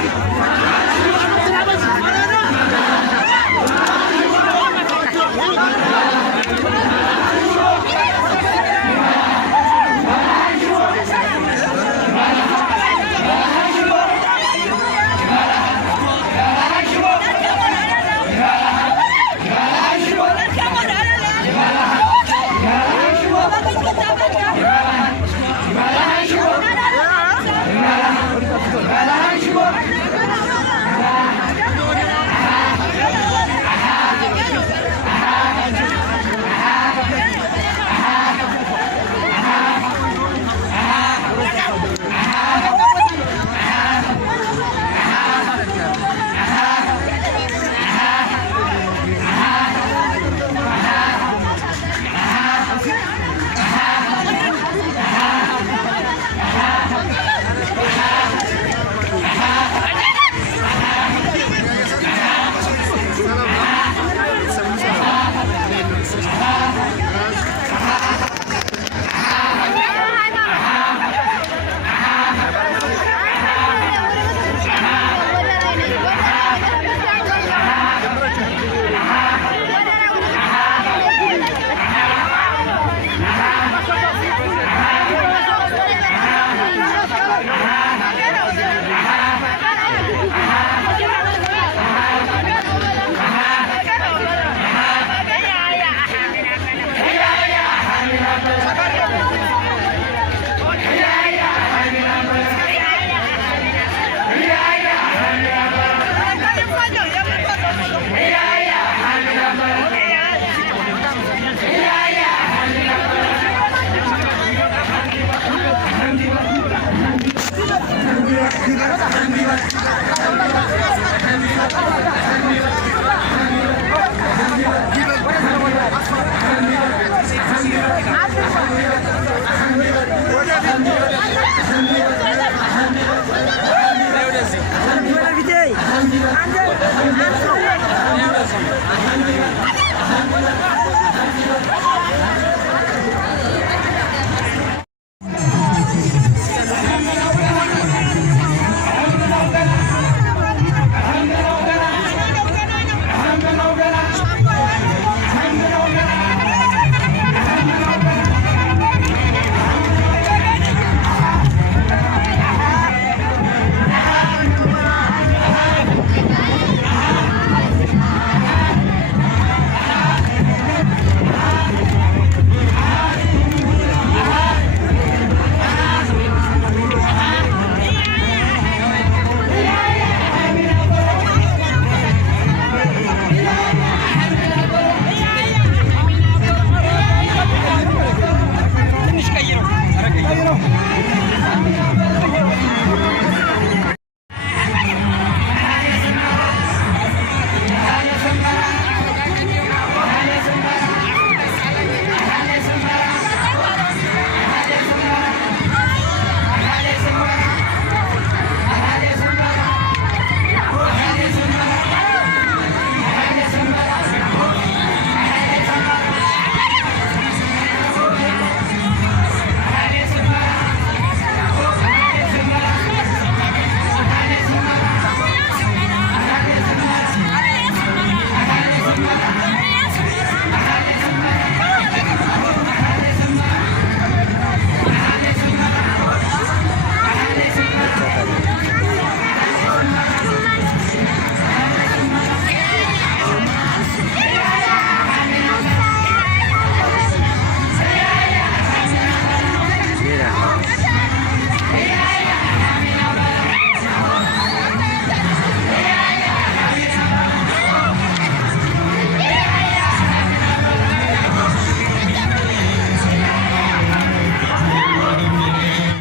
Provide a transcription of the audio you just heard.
Thank you. Good.